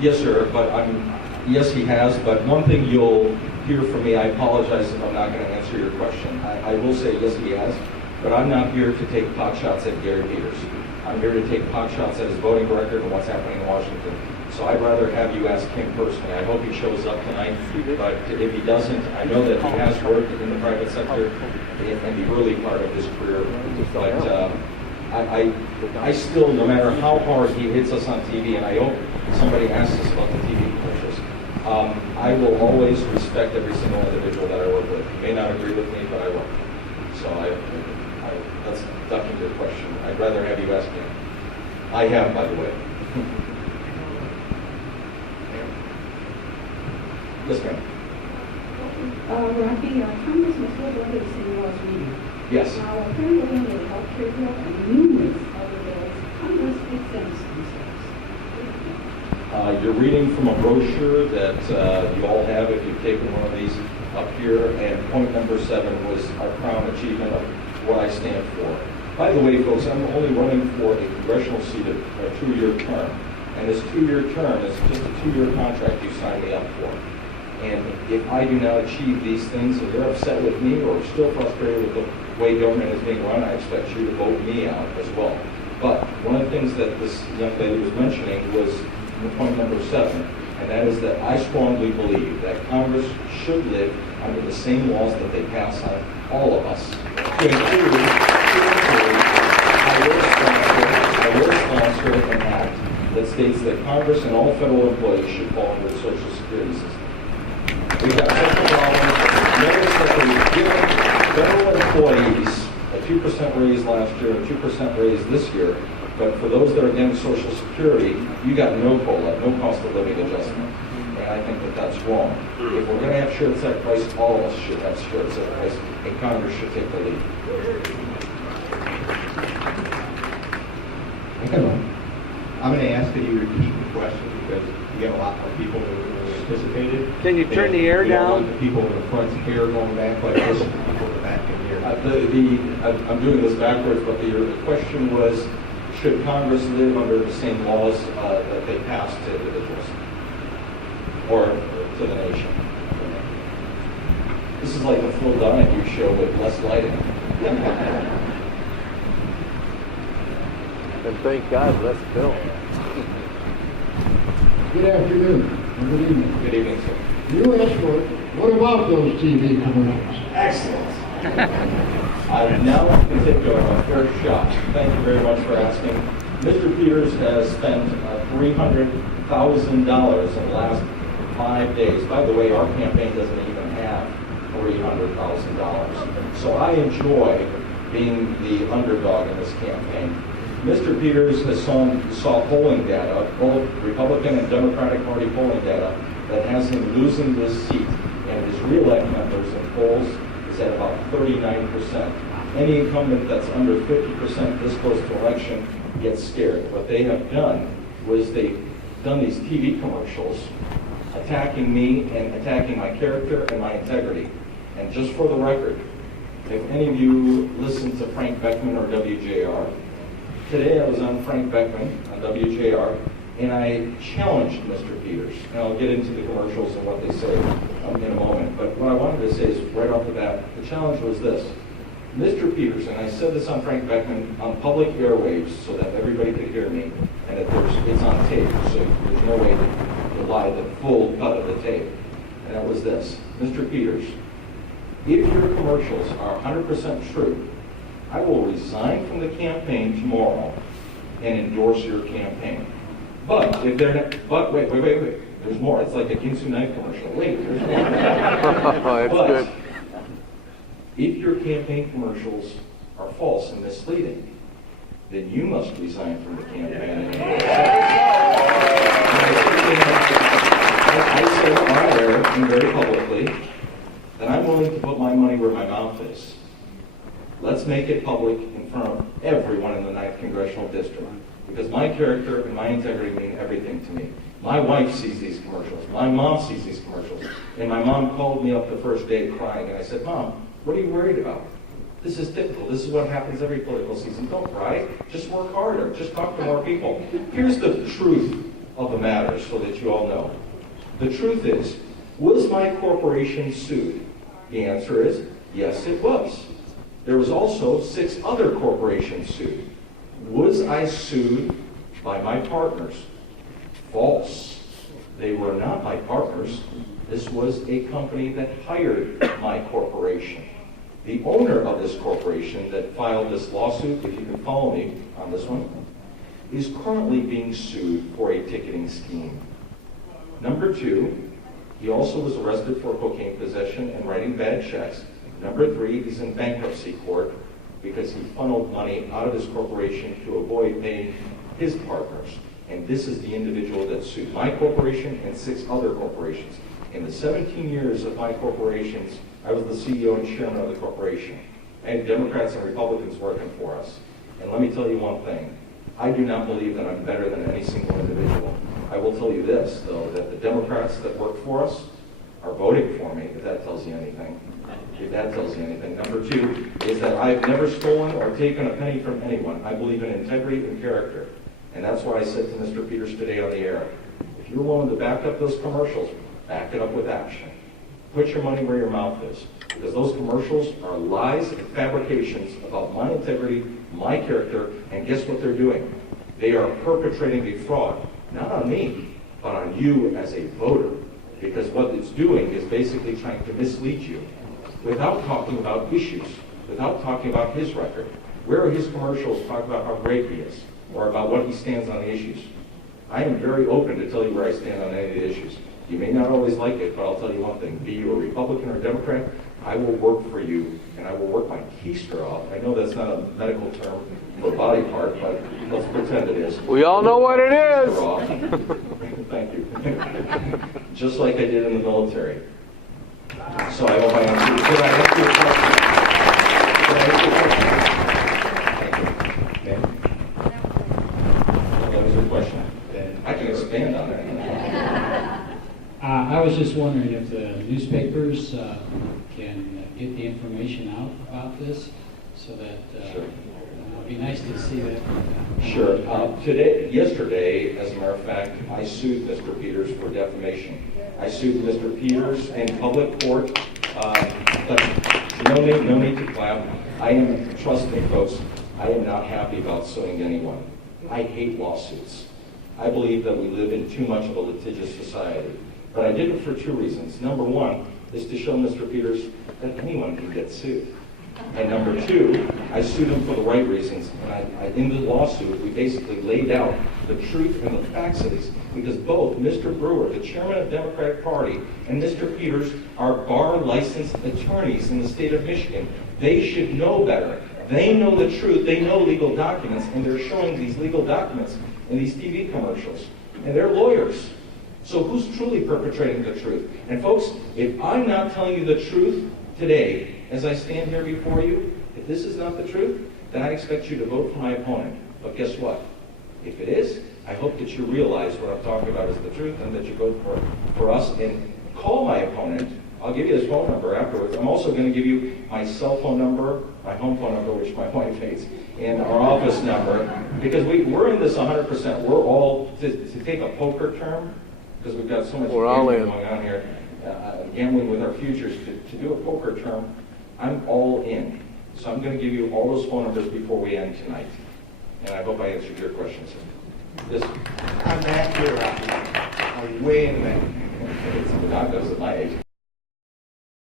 Yes, sir, but yes, he has, but one thing you'll hear from me, I apologize if I'm not going to answer your question. I will say, yes, he has, but I'm not here to take pot shots at Gary Peters. I'm here to take pot shots at his voting record and what's happening in Washington. So I'd rather have you ask him personally. I hope he shows up tonight, but if he doesn't, I know that he has worked in the private sector in the early part of his career, but I still, no matter how hard he hits us on TV, and I hope somebody asks us about the TV commercials, I will always respect every single individual that I work with. You may not agree with me, but I will. So that's ducking your question. I'd rather have you ask him. I have, by the way. Yes, ma'am. Rocky, Congress must live under the same laws we do. Yes. Now, apparently under the health care bill and numerous other bills, Congress exempts themselves. You're reading from a brochure that you all have if you've taken one of these up here, and point number 7 was our crown achievement of what I stand for. By the way, folks, I'm only running for a congressional seat of a 2-year term, and this 2-year term is just a 2-year contract you sign me up for. And if I do not achieve these things, if you're upset with me or still frustrated with the way government is being run, I expect you to vote me out as well. But one of the things that this young lady was mentioning was point number 7, and that is that I strongly believe that Congress should live under the same laws that they pass on all of us. To include, I will sponsor an act that states that Congress and all federal employees should fall under the Social Security system. We've got social problems. Notice that they've given federal employees a 2% raise last year, a 2% raise this year, but for those that are getting Social Security, you got no COLA, no cost of living adjustment. And I think that that's wrong. If we're going to have shared set price, all of us should have shared set price, and Congress should take the lead. Hello. I'm going to ask that you repeat the question because we have a lot more people who participated. Can you turn the air we don't down? want the people in the front hair going back like this, and the people in the back can hear. I'm doing this backwards, but the question was, should Congress live under the same laws that they pass to individuals or to the nation? This is like a Phil Donahue show with less lighting. And thank God, let's film. Good afternoon, or good evening. Good evening, sir. You asked for it. What about those TV commercials? Excellent. Now I can take a fair shot. Thank you very much for asking. Mr. Peters has spent $300,000 in the last 5 days. By the way, our campaign doesn't even have $300,000. So I enjoy being the underdog in this campaign. Mr. Peters has saw polling data, both Republican and Democratic Party polling data, that has him losing this seat, and his reelect numbers in polls is at about 39%. Any incumbent that's under 50% this close to election gets scared. What they have done was they've done these TV commercials attacking me and attacking my character and my integrity. And just for the record, if any of you listen to Frank Beckman or WJR, today I was on Frank Beckman on WJR, and I challenged Mr. Peters. And I'll get into the commercials and what they say in a moment. But what I wanted to say is, right off the bat, the challenge was this. Mr. Peters, and I said this on Frank Beckman, on public airwaves so that everybody could hear me, and that it's on tape, so there's no way to lie the full cut of the tape. And that was this. Mr. Peters, if your commercials are 100% true, I will resign from the campaign tomorrow and endorse your campaign. But if they're not, but wait, there's more. It's like a Ginsu Night commercial. Wait, there's more. But good. if your campaign commercials are false and misleading, then you must resign from the campaign. I say on air and very publicly that I'm willing to put my money where my mouth is. Let's make it public in front of everyone in the 9th Congressional District, because my character and my integrity mean everything to me. My wife sees these commercials. My mom sees these commercials. And my mom called me up the first day crying, and I said, Mom, what are you worried about? This is typical. This is what happens every political season. Don't cry. Just work harder. Just talk to more people. Here's the truth of the matter so that you all know. The truth is, was my corporation sued? The answer is, yes, it was. There was also 6 other corporations sued. Was I sued by my partners? False. They were not my partners. This was a company that hired my corporation. The owner of this corporation that filed this lawsuit, if you can follow me on this one, is currently being sued for a ticketing scheme. Number 2, he also was arrested for cocaine possession and writing bad checks. Number 3, he's in bankruptcy court because he funneled money out of his corporation to avoid paying his partners. And this is the individual that sued my corporation and 6 other corporations. In the 17 years of my corporations, I was the CEO and chairman of the corporation. I had Democrats and Republicans working for us. And let me tell you one thing. I do not believe that I'm better than any single individual. I will tell you this, though, that the Democrats that work for us are voting for me, if that tells you anything. If that tells you anything. Number 2 is that I've never stolen or taken a penny from anyone. I believe in integrity and character. And that's why I said to Mr. Peters today on the air, if you're willing to back up those commercials, back it up with action. Put your money where your mouth is. Because those commercials are lies and fabrications about my integrity, my character, and guess what they're doing? They are perpetrating a fraud, not on me, but on you as a voter. Because what it's doing is basically trying to mislead you without talking about issues, without talking about his record. Where are his commercials talk about how great he is or about what he stands on the issues? I am very open to tell you where I stand on any of the issues. You may not always like it, but I'll tell you one thing. Be you a Republican or Democrat, I will work for you, and I will work my keister off. I know that's not a medical term for body part, but let's pretend it is. We all know what it is. Thank you. Just like I did in the military. So I hope I answered. Could I ask you a question? Could I ask you a question? Thank you. That was your question. I can expand on it. I was just wondering if the newspapers can get the information out about this so that Sure. it'd be nice to see that. Sure. Yesterday, as a matter of fact, I sued Mr. Peters for defamation. I sued Mr. Peters in public court. But no need to clap. Trust me, folks, I am not happy about suing anyone. I hate lawsuits. I believe that we live in too much of a litigious society. But I did it for 2 reasons. Number 1 is to show Mr. Peters that anyone can get sued. And number 2, I sued him for the right reasons. And in the lawsuit, we basically laid out the truth and the facts of these. Because both Mr. Brewer, the chairman of the Democratic Party, and Mr. Peters are bar licensed attorneys in the state of Michigan. They should know better. They know the truth. They know legal documents. And they're showing these legal documents in these TV commercials. And they're lawyers. So who's truly perpetrating the truth? And folks, if I'm not telling you the truth today, as I stand here before you, if this is not the truth, then I expect you to vote for my opponent. But guess what? If it is, I hope that you realize what I'm talking about is the truth and that you vote for us and call my opponent. I'll give you his phone number afterwards. I'm also going to give you my cell phone number, my home phone number, which my wife hates, and our office number, because we're in this 100%. We're all, to take a poker term, because we've got so much gambling going on here, gambling with our futures, to do a poker term, I'm all in. So I'm going to give you all those phone numbers before we end tonight. And I hope I answered your question, sir. Yes, I'm back here. I'm way in the back. God knows at my age.